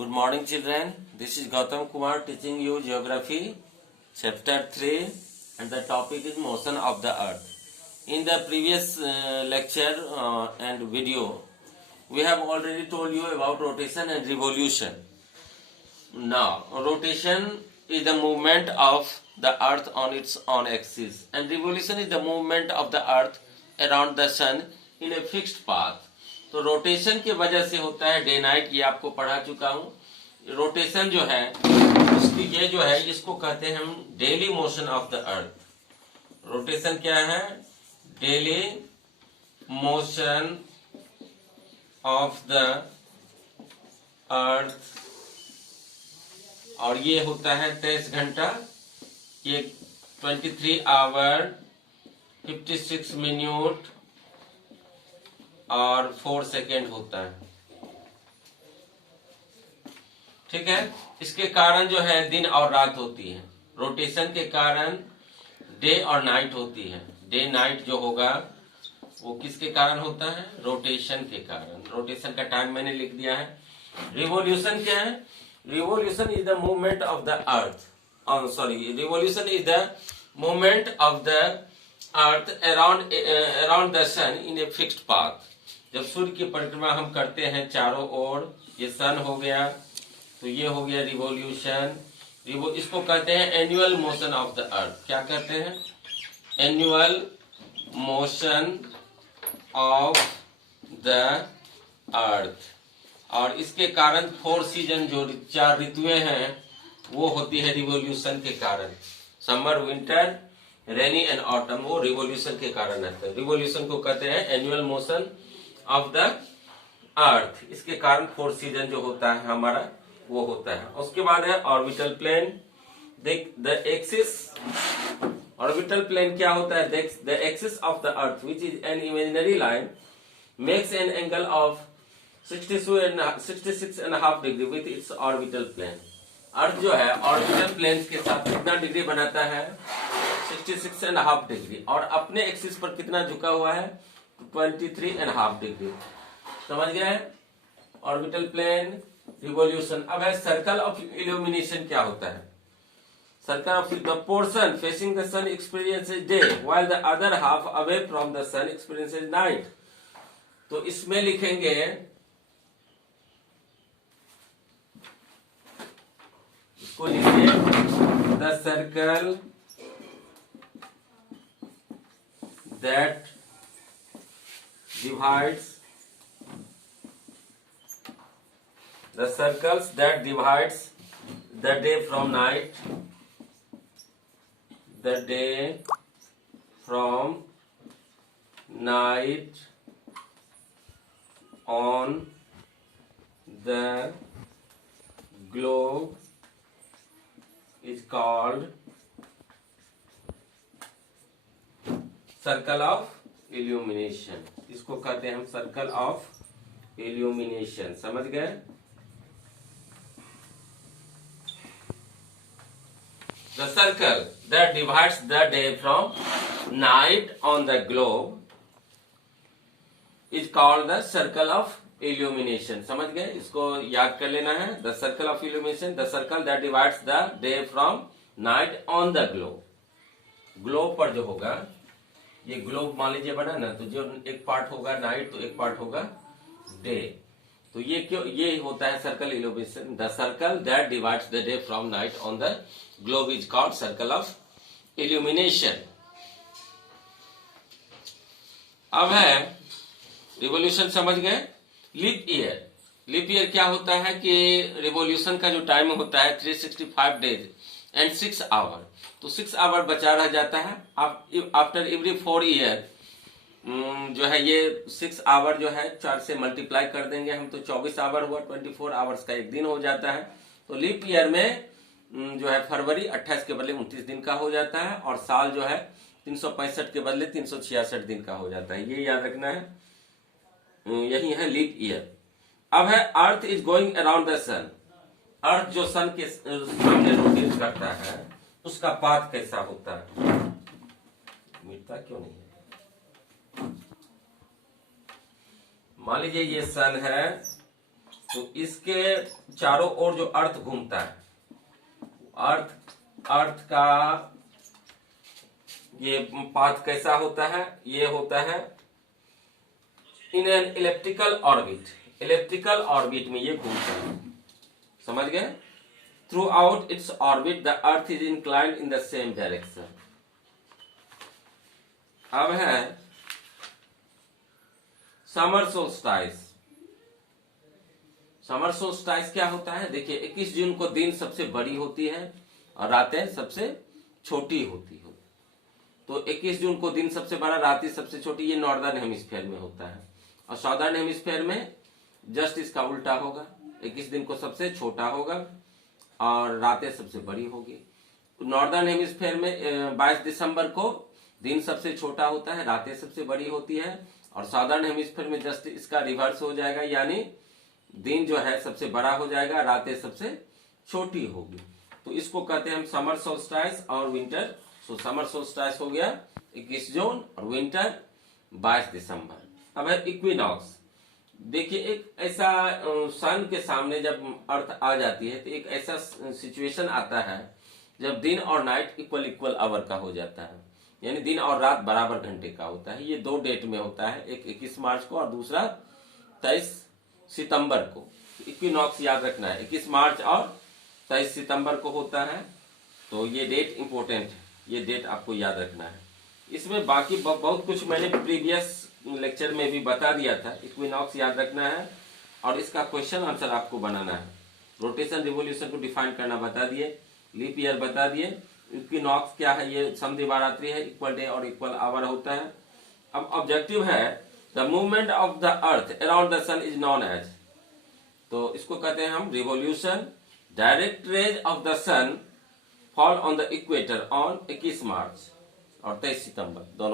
Good morning, children. This is Gautam Kumar teaching you Geography, Chapter 3, and the topic is Motion of the Earth. In the previous lecture and video, we have already told you about rotation and revolution. Now, rotation is the movement of the Earth on its own axis, and revolution is the movement of the Earth around the Sun in a fixed path. तो rotation की वजह से होता है day night, ये आपको पढ़ा चुका हूँ। रोटेशन जो है उसकी ये जो है इसको कहते हैं हम daily motion of the earth. Rotation क्या है? डेली मोशन ऑफ द अर्थ, और ये होता है 23 घंटा, ये 23 आवर 56 मिनट और 4 सेकेंड होता है। ठीक है, इसके कारण जो है दिन और रात होती है। रोटेशन के कारण डे और नाइट होती है। डे नाइट जो होगा वो किसके कारण होता है? रोटेशन के कारण। रोटेशन का टाइम मैंने लिख दिया है। रिवॉल्यूशन क्या है? Revolution is the movement of the earth, revolution is the movement of the earth around the sun in a fixed path. जब सूर्य की परिक्रमा हम करते हैं चारों ओर, ये सन हो गया, तो ये हो गया रिवॉल्यूशन। इसको कहते हैं एनुअल मोशन ऑफ द अर्थ। क्या कहते हैं? एनुअल मोशन ऑफ द अर्थ। और इसके कारण 4 सीजन, जो 4 ऋतुएं हैं, वो होती है रिवॉल्यूशन के कारण। Summer, winter, rainy and autumn, वो रिवॉल्यूशन के कारण रहते हैं। रिवॉल्यूशन को कहते हैं एनुअल मोशन ऑफ द अर्थ। इसके कारण 4 सीजन जो होता है हमारा वो होता है। उसके बाद है orbital plane. The axis, orbital plane क्या होता है? The axis of the earth which is an imaginary line makes an angle of 66.5 degree with its orbital plane. Earth जो है ऑर्बिटल प्लेन के साथ कितना डिग्री बनाता है? 66.5 डिग्री। और अपने एक्सिस पर कितना झुका हुआ है? 23.5 डिग्री। समझ गए? Orbital plane, revolution. अब है सर्कल ऑफ इल्यूमिनेशन। क्या होता है? Circle of the portion facing the sun experiences day while the other half away from the sun experiences night. तो इसमें लिखेंगे, इसको लिखिए, the circle that divides the circles that divides the day from night, the day from night on the globe is called circle of illumination. इसको कहते हैं हम circle of illumination. समझ गए? The circle that divides the day from night on the globe is called the circle of illumination. समझ गए? इसको याद कर लेना है। The circle of illumination, the circle that divides the day from night on the globe. Globe पर जो होगा, ये ग्लोब मान लीजिए बना ना, तो जो एक पार्ट होगा नाइट तो एक पार्ट होगा डे। तो ये क्यों ये होता है circle illumination. The circle that divides the day from night on the globe is called circle of illumination. अब है रिवॉल्यूशन। समझ गए? Leap year. लीप ईयर क्या होता है कि रिवॉल्यूशन का जो टाइम होता है 365 डेज एंड 6 आवर, तो 6 आवर बचा रह जाता है। आफ्टर एवरी 4 ईयर जो है ये 6 आवर जो है 4 से मल्टीप्लाई कर देंगे हम, तो 24 आवर हुआ। 24 आवर्स का एक दिन हो जाता है। तो लीप ईयर में जो है फरवरी 28 के बदले 29 दिन का हो जाता है, और साल जो है 365 के बदले 366 दिन का हो जाता है। ये याद रखना है, यही है लीप ईयर। अब है earth is going around the sun. Earth जो सन के सामने रोटेट करता है उसका पाथ कैसा होता है? मिटता क्यों नहीं है? मान लीजिए ये सन है तो इसके चारों ओर जो अर्थ घूमता है, अर्थ का ये पाथ कैसा होता है, ये होता है in an elliptical orbit. Elliptical orbit में ये घूमता है, समझ गए। Through out its orbit the earth is inclined in the same direction. अब है समर सोल्स्टाइस। समर सोल्स्टाइस क्या होता है, देखिए 21 जून को दिन सबसे बड़ी होती है और रातें सबसे छोटी होती है। तो 21 जून को दिन सबसे बड़ा, रातें सबसे छोटी, ये नॉर्दर्न हेमिस्फीयर में होता है। और साउदर्न हेमिस्फीयर में जस्ट इसका उल्टा होगा, 21 दिन को सबसे छोटा होगा और रातें सबसे बड़ी होगी। नॉर्दर्न हेमिस्फीयर में 22 दिसंबर को दिन सबसे छोटा होता है, रातें सबसे बड़ी होती है। और साउदर्न हेमिस्फीयर में जस्ट इसका रिवर्स हो जाएगा, यानी दिन जो है सबसे बड़ा हो जाएगा, रातें सबसे छोटी होगी। तो इसको कहते हैं हम समर सोल्स्टाइस और विंटर। सो समर सोल्स्टाइस हो गया 21 जून और विंटर 22 दिसंबर। अब है इक्विनॉक्स। देखिए एक ऐसा सन के सामने जब अर्थ आ जाती है तो एक ऐसा सिचुएशन आता है जब दिन और नाइट इक्वल आवर का हो जाता है, यानी दिन और रात बराबर घंटे का होता है। ये 2 डेट में होता है, एक 21 मार्च को और दूसरा 23 सितंबर को। इक्विनॉक्स याद रखना है, 21 मार्च और 23 सितंबर को होता है। तो ये डेट इंपॉर्टेंट है, ये डेट आपको याद रखना है। इसमें बाकी बहुत कुछ मैंने प्रीवियस लेक्चर में भी बता दिया था। इक्विनॉक्स याद रखना है और इसका क्वेश्चन आंसर आपको बनाना है। रोटेशन रिवोल्यूशन को डिफाइन करना बता दिए, लीप ईयर बता दिए। इक्विनॉक्स क्या है, ये समद्विवारात्रि है, इक्वल डे और इक्वल आवर होता है। अब ऑब्जेक्टिव है the movement of the earth around the sun is known as, तो इसको कहते हैं हम revolution. Direct rays of the sun fall on the equator on 21 March और 23 सितंबर दोनों